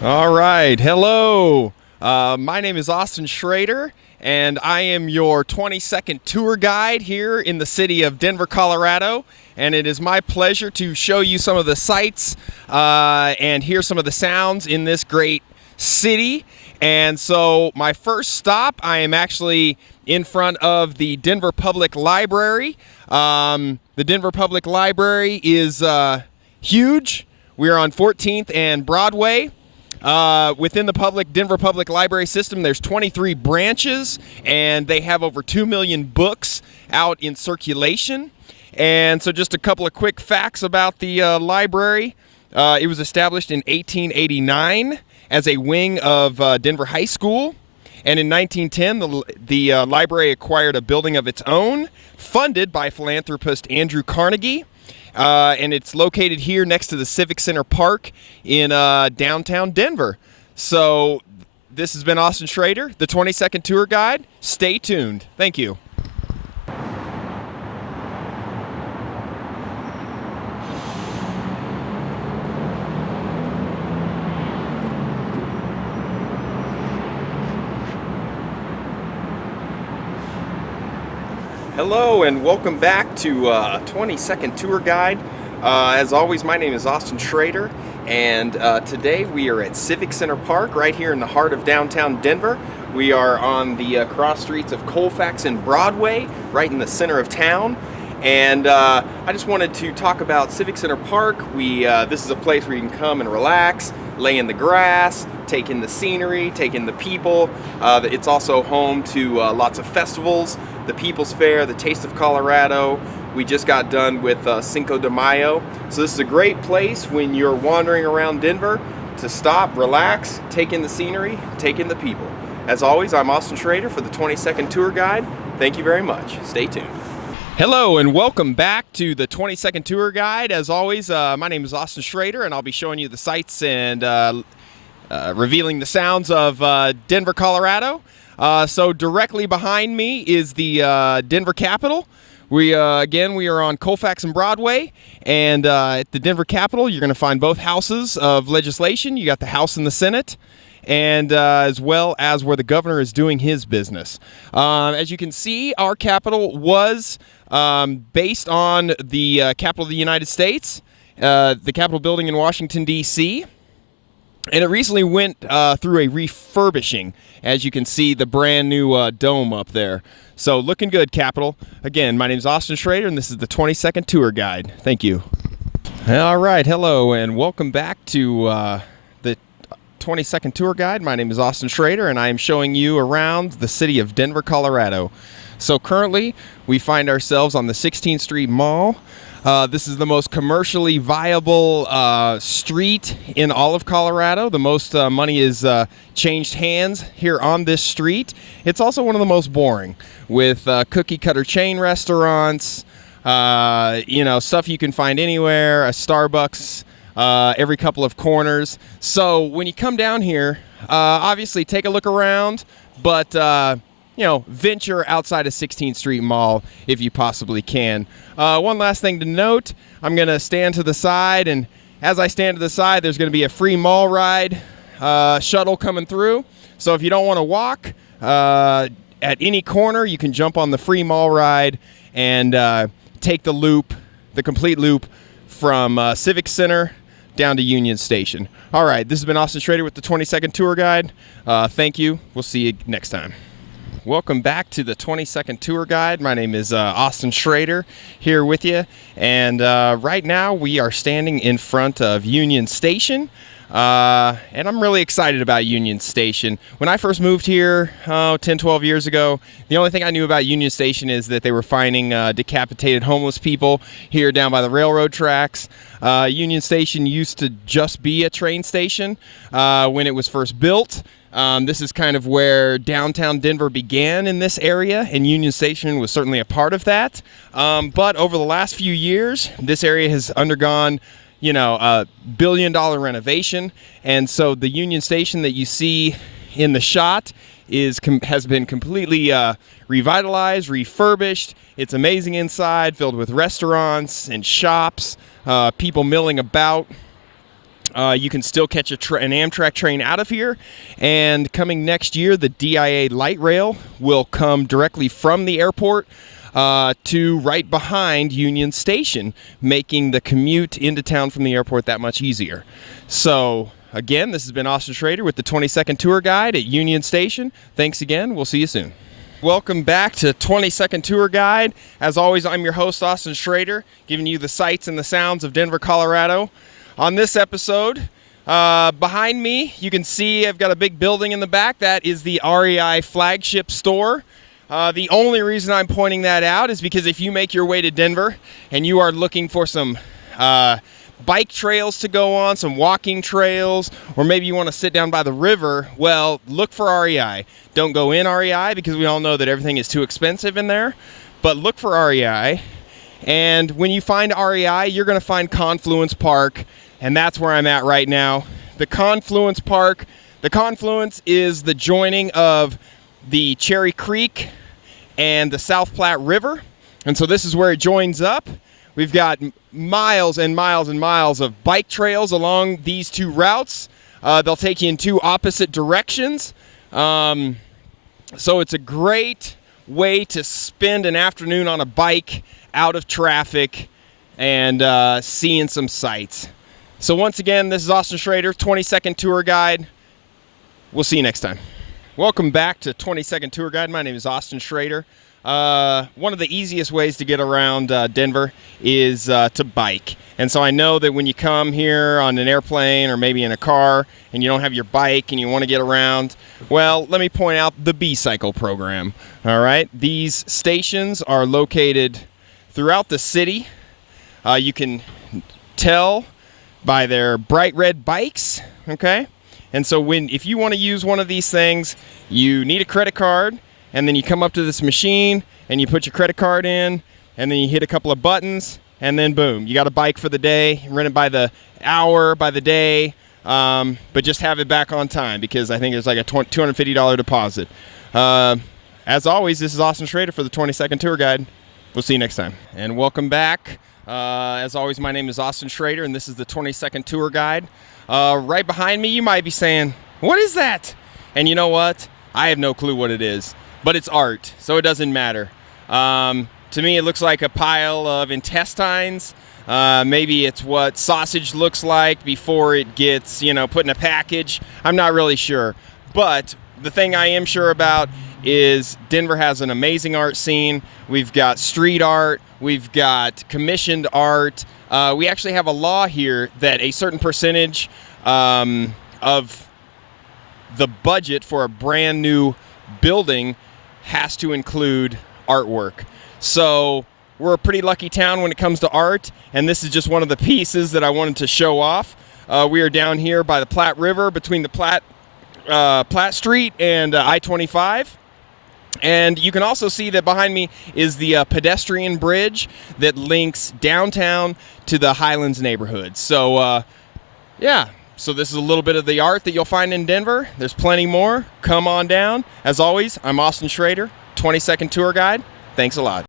All right. Hello. My name is Austin Schrader, and I am your 22nd tour guide here in the city of Denver, Colorado. And it is my pleasure to show you some of the sights and hear some of the sounds in this great city. And so, my first stop, I am actually in front of the Denver Public Library. The Denver Public Library is huge. We are on 14th and Broadway. Within the Denver Public Library system, there's 23 branches, and they have over 2 million books out in circulation. And so just a couple of quick facts about the library. It was established in 1889 as a wing of Denver High School. And in 1910, the library acquired a building of its own, funded by philanthropist Andrew Carnegie. And it's located here next to the Civic Center Park in downtown Denver. So this has been Austin Schrader, the 22nd tour guide. Stay tuned. Thank you. Hello and welcome back to 22nd Tour Guide. As always, my name is Austin Schrader, and today we are at Civic Center Park right here in the heart of downtown Denver. We are on the cross streets of Colfax and Broadway, right in the center of town. And I just wanted to talk about Civic Center Park. This is a place where you can come and relax, lay in the grass, take in the scenery, take in the people. It's also home to lots of festivals, the People's Fair, the Taste of Colorado. We just got done with Cinco de Mayo. So this is a great place when you're wandering around Denver to stop, relax, take in the scenery, take in the people. As always, I'm Austin Schrader for the 22nd Tour Guide. Thank you very much. Stay tuned. Hello and welcome back to the 22nd Tour Guide. As always, my name is Austin Schrader, and I'll be showing you the sights and revealing the sounds of Denver, Colorado. So directly behind me is the Denver Capitol. We are on Colfax and Broadway, and at the Denver Capitol, you're going to find both houses of legislation. You got the House and the Senate, and as well as where the governor is doing his business. As you can see, our Capitol was based on the Capitol of the United States, the Capitol building in Washington, D.C., and it recently went through a refurbishing. As you can see, the brand new dome up there. So looking good, Capitol. Again, my name is Austin Schrader, and this is the 22nd Tour Guide. Thank you. All right, hello, and welcome back to the 22nd Tour Guide. My name is Austin Schrader, and I am showing you around the city of Denver, Colorado. So currently, we find ourselves on the 16th Street Mall. This is the most commercially viable street in all of Colorado. The most money is changed hands here on this street. It's also one of the most boring, with cookie cutter chain restaurants, stuff you can find anywhere, a Starbucks every couple of corners. So when you come down here, obviously take a look around, but venture outside of 16th Street Mall if you possibly can. One last thing to note, I'm going to stand to the side, and as I stand to the side, there's going to be a free mall ride shuttle coming through. So if you don't want to walk at any corner, you can jump on the free mall ride and take the complete loop from Civic Center down to Union Station. All right, this has been Austin Schrader with the 22nd Tour Guide. Thank you. We'll see you next time. Welcome back to the 22nd Tour Guide. My name is Austin Schrader here with you, and right now we are standing in front of Union Station, and I'm really excited about Union Station. When I first moved here 10, 12 years ago, the only thing I knew about Union Station is that they were finding decapitated homeless people here down by the railroad tracks. Union Station used to just be a train station when it was first built. This is kind of where downtown Denver began in this area, and Union Station was certainly a part of that. But over the last few years, this area has undergone, a billion-dollar renovation, and so the Union Station that you see in the shot has been completely revitalized, refurbished. It's amazing inside, filled with restaurants and shops, people milling about. You can still catch an Amtrak train out of here, and coming next year, the DIA light rail will come directly from the airport to right behind Union Station, making the commute into town from the airport that much easier. So, again, this has been Austin Schrader with the 20-second tour guide at Union Station. Thanks again. We'll see you soon. Welcome back to 20-second tour guide. As always, I'm your host, Austin Schrader, giving you the sights and the sounds of Denver, Colorado. On this episode, behind me, you can see I've got a big building in the back. That is the REI flagship store. The only reason I'm pointing that out is because if you make your way to Denver and you are looking for some bike trails to go on, some walking trails, or maybe you want to sit down by the river, well, look for REI. Don't go in REI because we all know that everything is too expensive in there, but look for REI. And when you find REI, you're going to find Confluence Park, and that's where I'm at right now. The Confluence Park, the Confluence is the joining of the Cherry Creek and the South Platte River, and so this is where it joins up. We've got miles and miles and miles of bike trails along these two routes. They'll take you in two opposite directions, so it's a great way to spend an afternoon on a bike out of traffic and seeing some sights. So once again, this is Austin Schrader, 20-second tour guide. We'll see you next time. Welcome back to 20-second tour guide. My name is Austin Schrader. One of the easiest ways to get around Denver is to bike. And so I know that when you come here on an airplane or maybe in a car and you don't have your bike and you want to get around, well, let me point out the B-Cycle program. All right, these stations are located throughout the city. You can tell by their bright red bikes, okay? And so if you want to use one of these things, you need a credit card, and then you come up to this machine and you put your credit card in, and then you hit a couple of buttons, and then boom, you got a bike for the day. Rent it by the hour, by the day, but just have it back on time because I think there's like a $250 deposit. As always, this is Austin Schrader for the 20-second tour guide. We'll see you next time. And welcome back. As always, my name is Austin Schrader, and this is the 20-second tour guide. Right behind me, you might be saying, what is that? And you know what? I have no clue what it is, but it's art, so it doesn't matter. To me, it looks like a pile of intestines. Maybe it's what sausage looks like before it gets, put in a package. I'm not really sure. But the thing I am sure about is Denver has an amazing art scene. We've got street art. We've got commissioned art. We actually have a law here that a certain percentage of the budget for a brand new building has to include artwork. So we're a pretty lucky town when it comes to art, and this is just one of the pieces that I wanted to show off. We are down here by the Platte River between the Platte Street and I-25. And you can also see that behind me is the pedestrian bridge that links downtown to the Highlands neighborhood. So, yeah. So this is a little bit of the art that you'll find in Denver. There's plenty more. Come on down. As always, I'm Austin Schrader, 20-second tour guide. Thanks a lot.